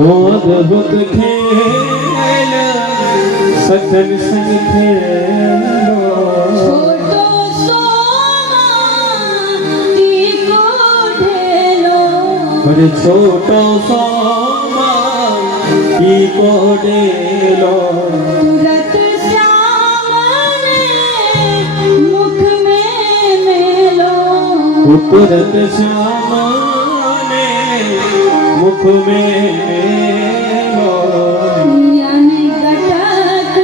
अद्भुत खेल सजन संग खेलो छोटो सोमाती को ढेलो अरे छोटो सोमाती को ढेलो तुरत श्यामने मुख में मेलो तुरत श्यामने मुख में मेलो यानी गटक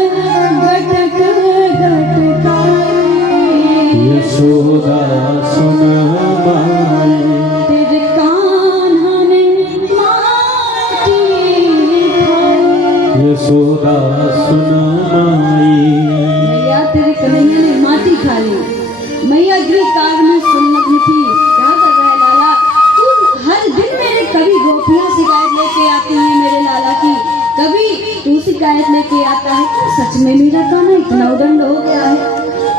गटक गटकाई यशोदा सुन माई तेरे कान्हा ने माटी खाई यशोदा सुन माई मैया तेरे कन्हैया ने माटी खा ली। मैया गृह काग में संलग्न थी। क्या कर रहा है लाला? तू हर दिन मेरे कभी गोपियां शिकायत लेके आती हैं मेरे लाला की, कभी तू शिकायत लेके आता है कि सच में मेरा कान्हा इतना उदंड हो गया है।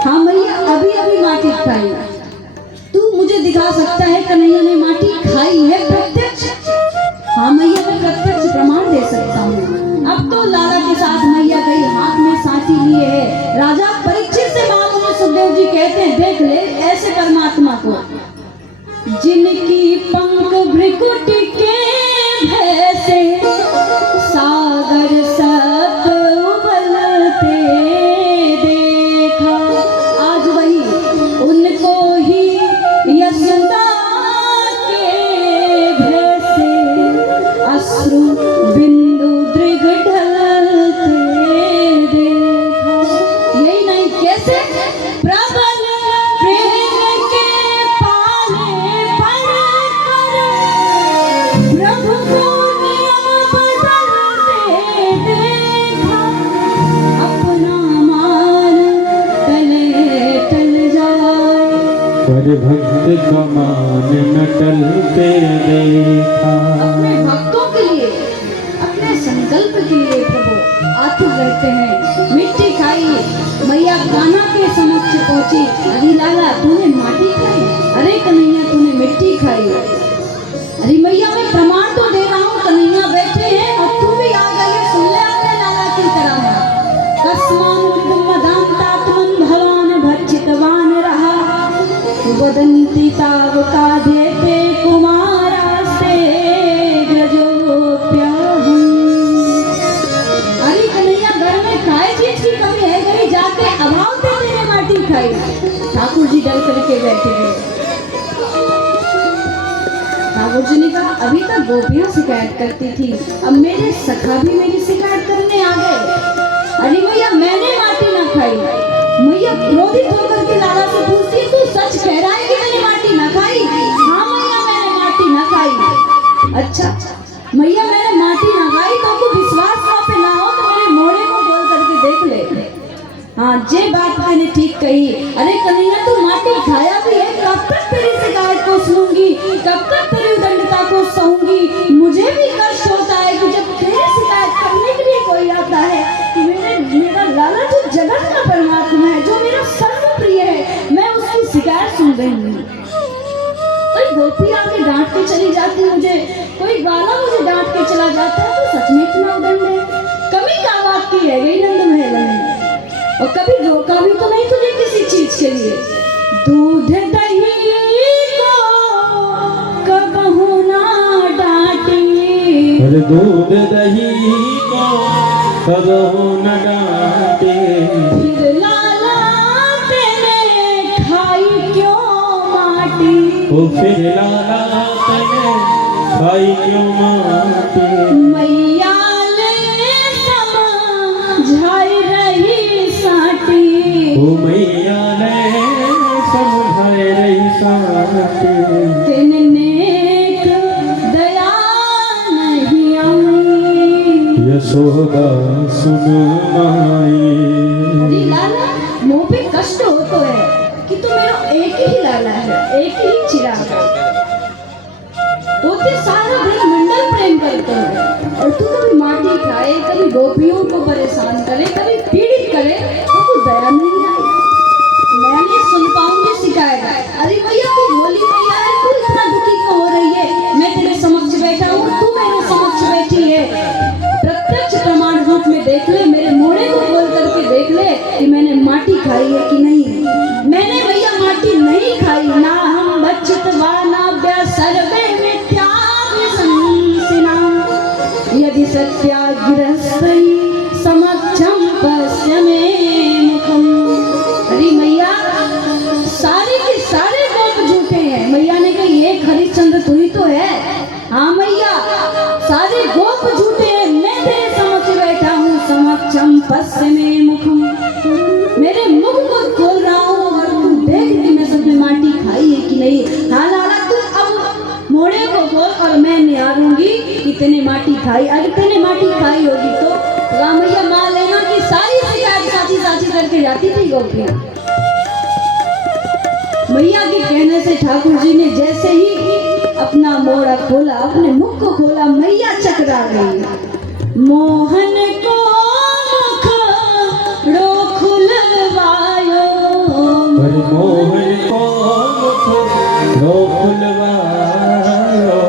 हाँ मैया अभी अभी माटी खाई। तू मुझे दिखा सकता है कन्हैया ने माटी खाई है प्रत्यक्ष? हाँ मैया मैं प्रत्यक्ष प्रमाण दे सकता हूँ। अब तो लाला के साथ मैया गई, हाथ में सांची लिए है। राजा परीक्षित से बात में सुखदेव जी कहते हैं देख ले ऐसे परमात्मा को जिनकी पंख भ्रिकुटी के भैसे सागर सत उबलते देखा। आज वही उनको ही यशोदा के भैसे अश्रु बिंदु दृग ढलते देखा। यही नहीं कैसे प्रबल प्रेम के पाले पड़कर प्रभु को नियम बदलते देखा। अपना मान तले टल जाए पर भक्त का मान न टलते देखा अपने भक्तों के लिए अपने संकल्प के लिए प्रभु आतुर रहते हैं। मिट्टी खाई मैया कान्हा के समक्ष पहुंची। अरे लाला तूने माटी खाई? अरे कन्हैया तूने मिट्टी खाई? अरे मैया मैं प्रमाण तो दे रहा हूँ कन्हैया बैठे हैं और तू भी आ गई है। सुन ले अपने लाला की तरह कस्मान मदांतात्मन भवान भक्षितवान रहा वदंती ताव का देते कुमारा से गजोप्याहम। अरे कन्हैया घर में खाए चीज की कमी है गई जाके अभाव से तेरे माटी खाई। ठाकुर जी डर करके बैठे गए। ठाकुर जी ने कहा अभी तक गोपियां शिकायत करती थी, अब मेरे सखा भी मेरी शिकायत करने आ गए। अरे मैया मैंने माटी ना खाई। मैया क्रोधित होकर के लाला से पूछती तू सच कह रहा है कि मैंने माटी ना खाई? हाँ मैया मैंने माटी ना खाई। अच्छा मैया मैंने माटी ना खाई तो तू विश्वास पे ना हो तो मेरे मोड़े को खोल करके देख ले। हाँ जे बात मैंने ठीक कही। अरे कन्हैया तू माटी खाया भी है, कब तक तेरी शिकायत को सुनूंगी, कब तक तेरी उदंडता को सहूंगी? मुझे भी कष्ट होता है कि जब तेरी शिकायत करने के लिए कोई आता है कि मेरा लाला जो जगत का परमात्मा है, जो मेरा सर्वप्रिय है, मैं उसकी शिकायत सुन रही हूँ। कोई गोपी आके डांट के चली जाती मुझे, कोई ग्वाला मुझे डांट के चला जाता है, तो सच में इतना उदंड है? कमी का बात की है गई नंद महल में, और कभी रोका भी तो नहीं तुझे किसी चीज के लिए। दूध दही को कबहू ना डांटी अरे दूध दही को कबहू न डांटे फिर लाला तेने खाई क्यों माटी? ओ फिर लाला तने खाई क्यों माटी मैया ले समझाई रही साटी ओ मैया ने समझाए रही साथी किन नेक दया नहीं आई। यशोदा सुन माई अरे लाला मुंह पे कष्ट हो तो है कि तू मेरा एक ही लाला है, एक ही चिराग है। होते सारा दिन मंडल प्रेम करते हैं और तू कभी माटी खाए, कभी गोपियों को परेशान करे, कभी पीड़ित करे तो तू दया नहीं आई। मैं नहीं सुन पाऊंगी शिकायत। अरे भैया तू बोली मैया है, तू इतना दुखी क्यों हो रही है? मैं तेरे समक्ष बैठा हूँ, तू मेरे समक्ष बैठी है। चंद्र तू ही तो है। हाँ मैया, सारे गोप झूठे हैं, मैं तेरे समक्ष बैठा हूँ, समक्षम पश्चिमे मुखम, मेरे मुख को खोल रहा हूँ और तू देख कि मैं सब में माटी खाई है कि नहीं। हाँ लाला, तू अब मोड़े को खोल और मैं निहारूंगी कि तूने माटी खाई। अगर तूने माटी खाई होगी तो रामैया मान लेना कि सारी शिकायत साची साची करके जाती थी गोपियाँ। मैया के कहने से ठाकुर जी ने जैसे ही अपना मोड़ा खोला, अपने मुख को खोला, मैया चकरा गई। मोहन को मुखड़ो खुलवायो, हरि मोहन को मुखड़ो खुलवायो,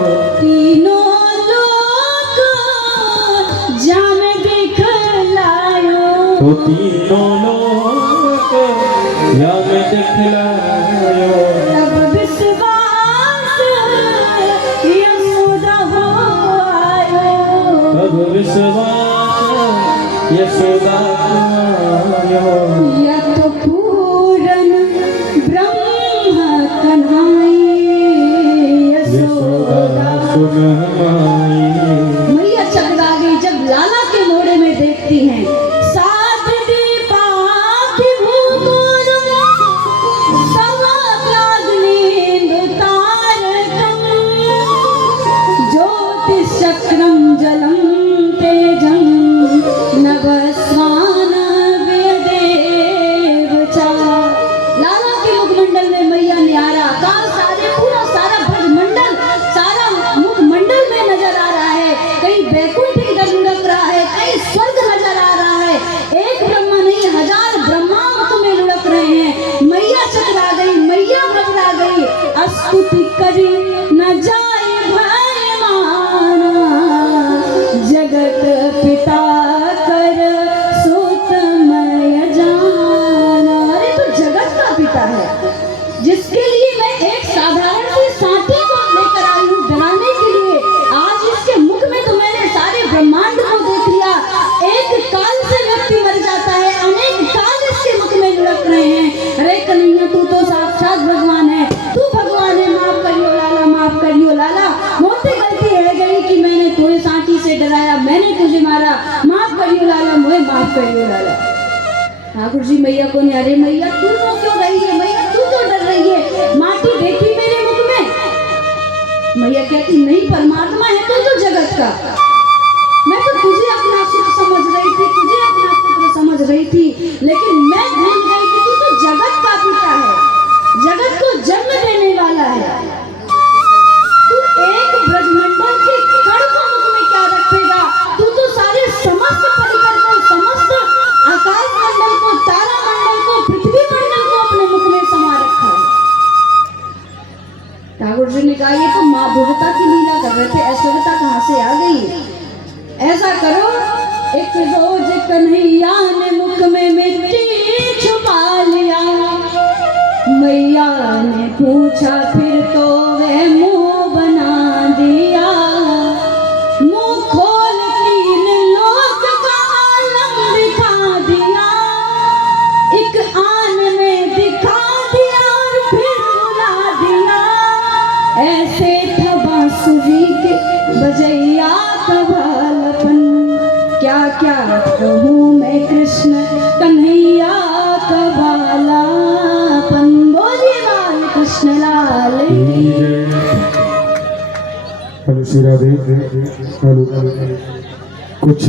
तीनों लोग जाम दिखलायो, तो तीनों लोग जाम दिखलायो, तब विश्वास यशोदा हो आयो, तब विश्वास यशोदा आयो, यत पूरन ब्रह्म कन्हाई यशोदा यशोदा। सुन माई। मैया चकरा गई जब लाला के मोड़े में देखती हैं। सात दीपा की भूगोल सवा प्राग्निंदु तारकम, ज्योतिष चक्रम जलम तेजम, नभस्वान वेदेव चा। लाला के मुखमंडल में मैया न्यारा का सारे पूरा सारा ब्रजमंडल, सारा मुखमंडल में नजर आ रहा है। कहीं बैकुंठ इधर लुढ़क रहा है, कहीं स्वर्ग नजर आ रहा है। एक ब्रह्मा नहीं, हजार ब्रह्मा मुख में लुढ़क रहे हैं। मैया चकरा गई, मैया घबरा गई। स्तुति करी न जाए भय माना, जगत पिता कर सुतमय जाना। अरे तो जगत का पिता है, जिसके लिए मैं एक साधारण सी सांटी को लेकर आई हूँ डराने के लिए। आज इसके मुख में तो मैंने सारे ब्रह्मांड को देख लिया। एक काल से व्यक्ति मर जाता है, अनेक काल इसके मुख में लुढ़क रहे हैं। अरे कन्हैया, तू तो साक्षात भगवान है, तू भगवान है। माफ करियो लाला, माफ करियो लाला, मुझसे गलती है गई कि मैंने तुम्हें सांटी से डराया, मैंने तुझे मारा। माफ करियो लाला, मुझे माफ करियो लाला। ठाकुर जी मैया को नहीं, अरे मैया तू तो क्यों रही है, मैया तू तो डर रही है, माटी देखी मेरे मुख में। मैया कहती नहीं, परमात्मा है तो जगत का। मैं तो तुझे अपना सुख समझ रही थी, तुझे अपना पुत्र समझ रही थी, लेकिन मैं भूल गई कि तू तो जगत का पिता है, जगत को जन्म देने वाला है। तू एक ब्रजमंडल के कण को मुख में क्या रखेगा? तू तो सारे समस्त परिकर को, समस्त आकाश मंडल को, तारा मंडल को, पृथ्वी मंडल को अपने मुख में समा रखा है। ठाकुर जी ने कहा ये तो माँ भुगता की लीला कर रहे थे, ऐश्वर्यता कहाँ से आ गई? ऐसा करो, एक रोज कन्हैया ने मुख में मिट्टी छुपा लिया। मैया ने पूछा फिर तो वह मुंह बना दिया। मुंह खोल तीन लोक का आलम दिखा दिया। एक आन में दिखा दिया और फिर बुला दिया। ऐसे था बांसुरी के बजैया का भालपन, क्या क्या कहूँ मैं कृष्ण कन्हैया का भालापन। बोलिए बाल कृष्ण लाल की। हेलो श्री राधे, हेलो कुछ